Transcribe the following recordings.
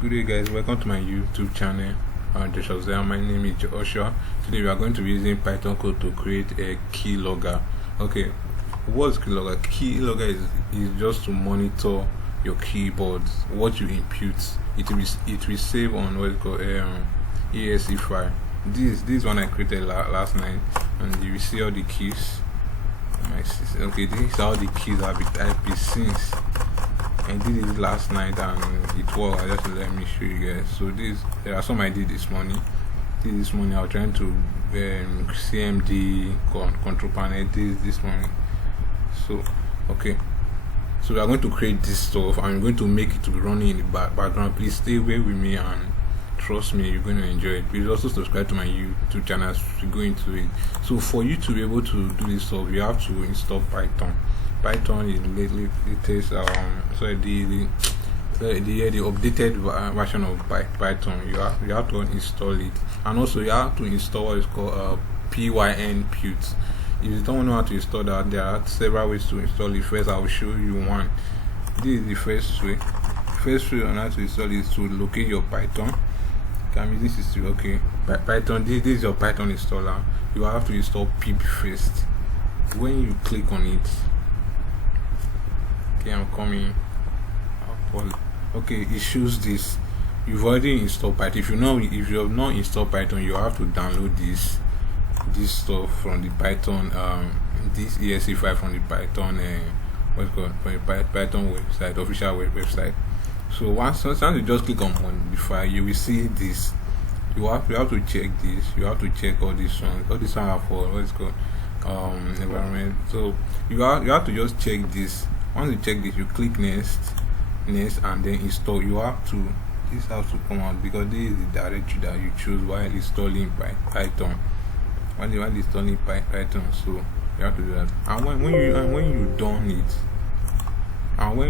Good day, guys. Welcome to my YouTube channel. Joshua. My name is Joshua. Today we are going to be using Python code to create a keylogger. Okay, what's keylogger? Keylogger is just to monitor your keyboard, what you input. It will save on what is called ESC file. This one I created last night, and you will see all the keys. Okay, this is all the keys I've been typing since. I did it last night and it worked. Just let me show you guys. So there are some I did this morning. I was trying to CMD control panel this morning. So okay, so we are going to create this stuff. I'm going to make it to be running in the background. Please stay away with me and trust me, you're going to enjoy it. Please also subscribe to my YouTube channel as we go into it. So for you to be able to do this stuff, you have to install Python. Python is the updated version of Python. You have to install it, and also you have to install what is called pynput. If you don't know how to install that, there are several ways to install it. First, I will show you one. This is the first way. First way on how to install is to locate your Python. This is okay. Python. This is your Python installer. You have to install pip first. When you click on it, okay, I'm coming. Okay, it shows this. You've already installed Python. If you have not installed Python, you have to download this stuff from the Python this ESC file from the Python what's called from the Python website, official website. So once you just click on the file, you will see this. You have to check this. You have to check all these ones. All these ones are for what's called environment. So you have to just check this. Once you check this, you click next, and then install. This has to come out because this is the directory that you choose while installing Python. When installing Python, so you have to do that. And when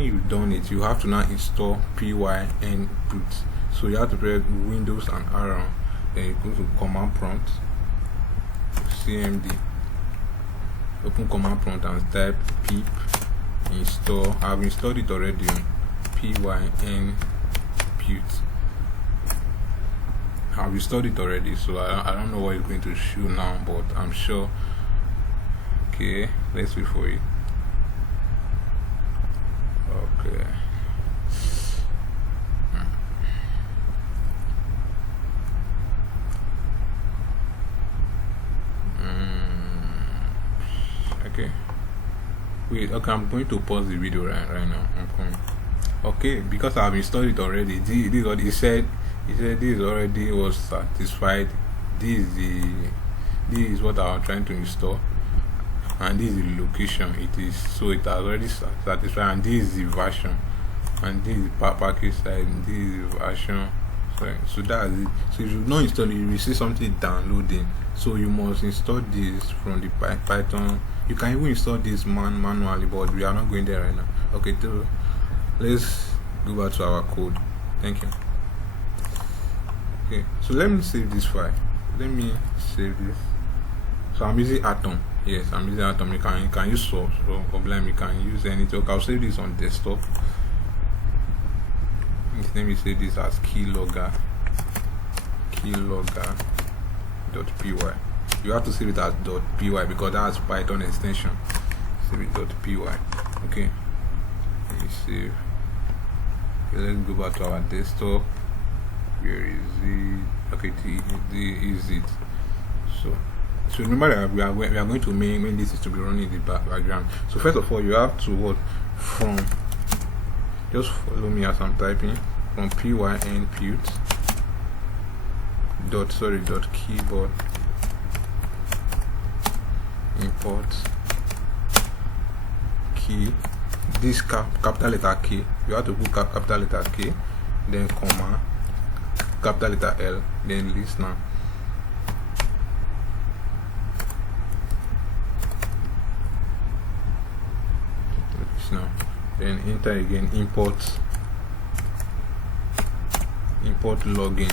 you done it, you have to now install pynput. So you have to press Windows and arrow, then you go to command prompt, CMD, open command prompt and type pip install. I've installed it already. pynput. I've installed it already, so I don't know what it's going to show now, but I'm sure. Okay, let's wait for it. Okay. Okay. Wait, okay, I'm going to pause the video right now. I'm coming. Okay, because I've installed it already. This is what he said. He said this already was satisfied. This is what I was trying to install, and this is the location it is. So it has already satisfied, and this is the version, and this is the package side. This is the version. So that's it. So if you not install it, you will see something downloading. So you must install this from the Python. You can even install this manually, but we are not going there right now. Okay, so let's go back to our code. Thank you. Okay, so let me save this file. Let me save this. So I'm using Atom. Yes, I'm using Atom. You can use Source or Sublime. You can use anything. Okay, I'll save this on desktop. Let me save this as keylogger.py. You have to save it as .py because that's Python extension. Save it .py. Okay, let me save. Okay, let's go back to our desktop. Where is it? Okay, is it. So remember that we are going to make this is to be running in the background. So first of all, you have to just follow me as I'm typing from pynput keyboard import key. This capital letter K. You have to put capital letter K, then comma, capital letter L, then listener. Then enter again, import login.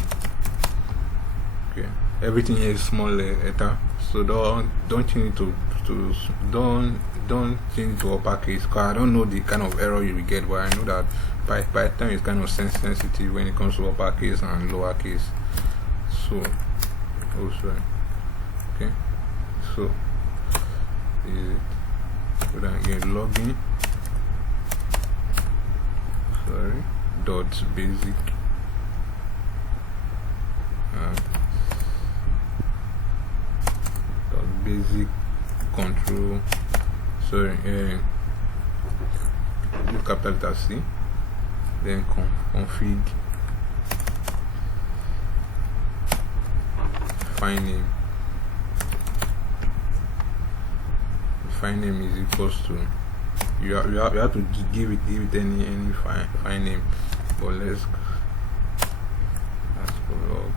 Okay, everything is small letter, so don't change it to don't change to uppercase, because I don't know the kind of error you will get, but I know that Python is kind of sensitive when it comes to uppercase and lowercase. So also okay, so is it, so then again login, sorry, dot basic basic control, sorry, use capital letter C, then config file name is equals to, you have to give it any file name, but let's go log.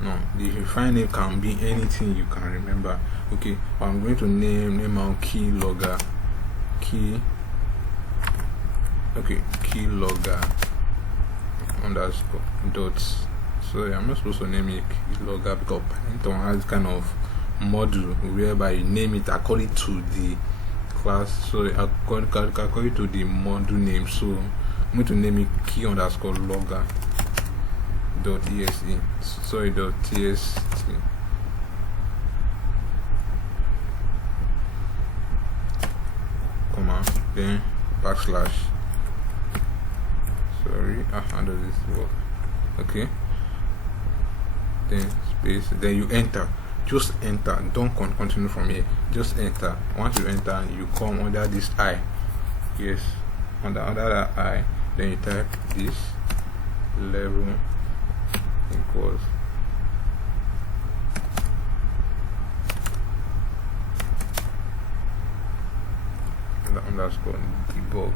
No, the file name can be anything you can remember. Okay, I'm going to name our Keylogger Keylogger underscore dots. Sorry, I'm not supposed to name it Keylogger because Python has kind of module whereby you name it according to the class, so according to the module name. So I'm going to name it key underscore logger dot exe, sorry, dot txt, comma, then backslash, sorry, how does this work? Okay, then space, then you enter, just enter, don't continue from here, just enter. Once you enter, you come under this I, yes, under that I, then you type this level equals underscore debug.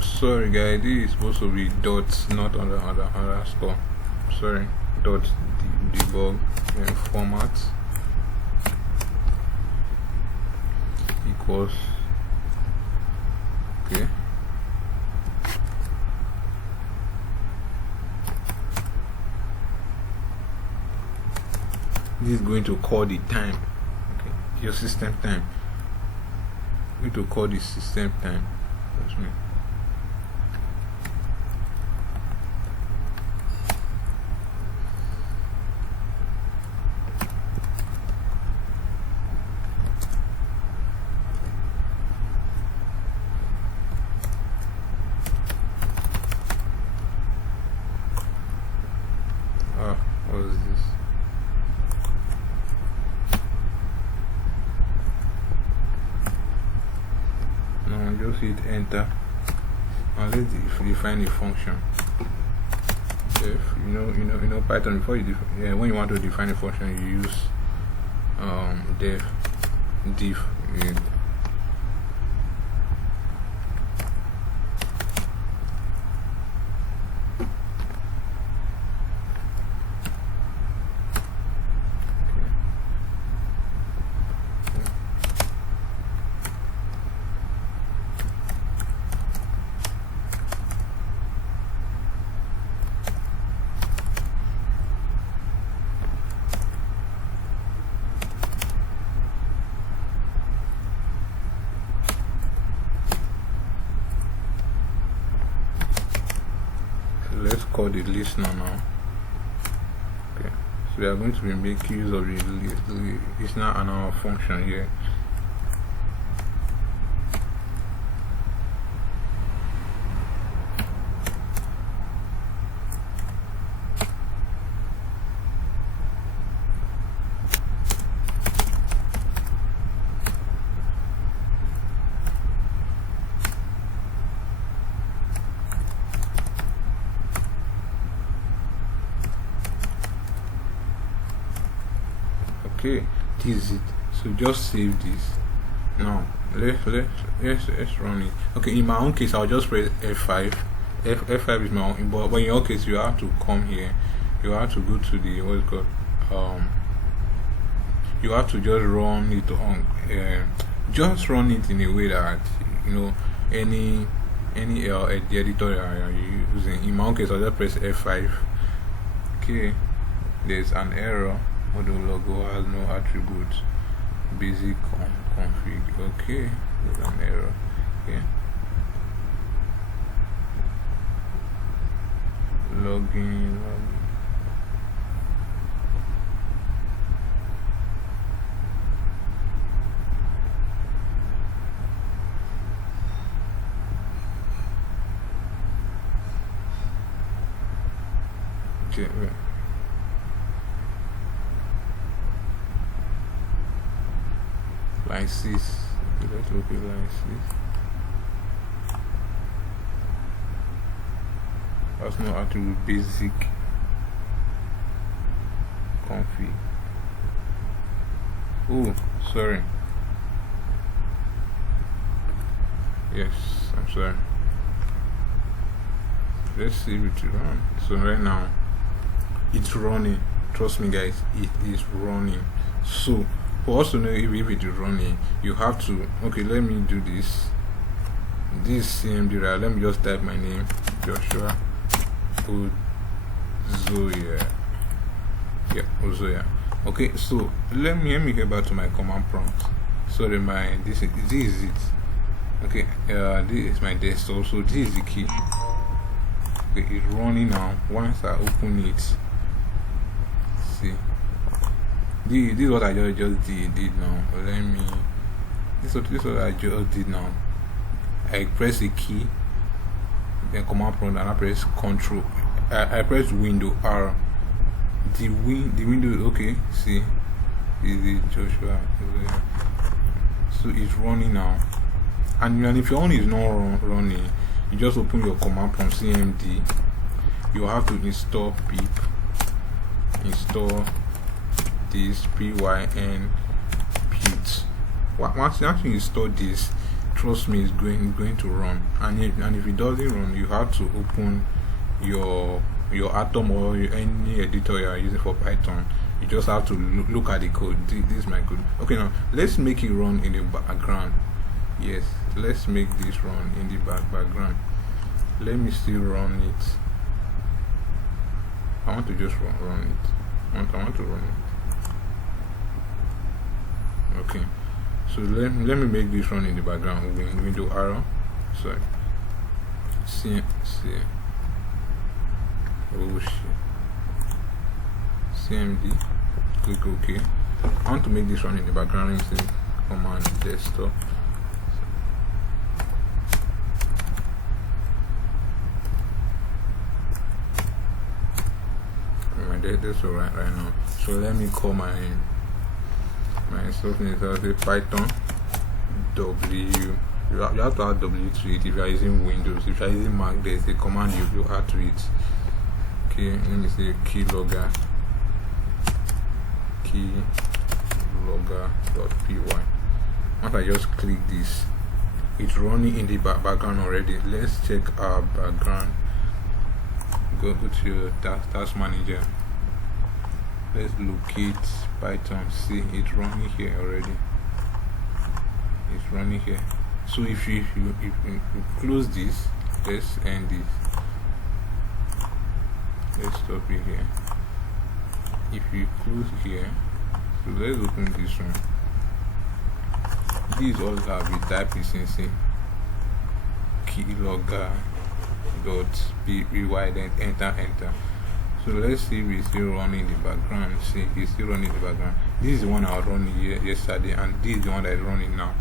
Sorry guys, this is supposed to be dots, not underscore. Sorry, dot debug, then format equals, okay, this is going to call the time, okay, your system time. I'm going to call the system time. That's me. What is this? Now just hit enter and let's define a function. If you know Python, before you when you want to define a function, you use diff. Let's call the listener now. Okay, so we are going to be making use of the listener and our function here. Okay, this is it. So just save this. Now let's run it. Okay, in my own case I'll just press F5. F5 is my own, but in your case you have to come here, you have to go to the what's called you have to just run it on just run it in a way that any the editor you using. In my own case, I'll just press F5. Okay, there's an error. Model logo has no attributes. Basic config. Okay, there's an error. Okay, login. Okay, wait. Line 6. Okay, let's look at line 6. That's not attribute basic config. Oh, sorry. Yes, I'm sorry. Let's see if it runs. So right now it's running. Trust me guys, it is running. So for us to know if it is running, you have to, okay, let me do this CMD, right? Let me just type my name, Joshua Ozoya. Yeah, Ozoya. Okay, so let me get back to my command prompt. Sorry, this is it. Okay, this is my desktop, so this is the key. Okay, it's running now. Once I open it, see, this is what I just did now. This is what I just did now. I press the key, then command prompt, and I press Control. I press Window R. The window. Okay, see, is it Joshua? So it's running now. And if your own is not running, you just open your command prompt CMD. You have to install pip, install this pyn put. Once you install this, trust me, it's going to run. And if it doesn't run, you have to open your Atom or any editor you are using for Python. You just have to look at the code. This is my code. Okay, now let's make it run in the background. Yes, let's make this run in the background. Let me still run it. I want to just run it. I want to run it. Okay, so let me make this run in the background. Window arrow. Sorry. See. Oh shit. CMD. Click OK. I want to make this run in the background. Let me say command desktop. That's alright right now. So let me call my instruction is also Python W. You have to add W to it if you are using Windows. If you are using Mac, there's a command you add to it. Okay, let me say keylogger keylogger.py. Once I just click this, it's running in the background already. Let's check our background. Go to your task manager. Let's locate Python. See, it's running here already. It's running here. So if you close this, let's end this. Let's stop it here. If you close here, so let's open this one. These all have a type license. Keylogger .py, then enter. So let's see if it's still running in the background. See, it's still running in the background. This is the one I was running yesterday, and this is the one that is running now.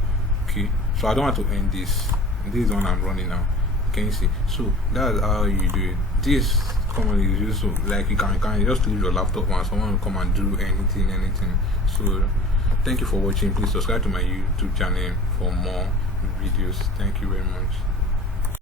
Okay, so I don't want to end this. This is the one I'm running now. Can you see? So that's how you do it. This command is used so like you can just leave your laptop and someone will come and do anything. So thank you for watching. Please subscribe to my YouTube channel for more videos. Thank you very much.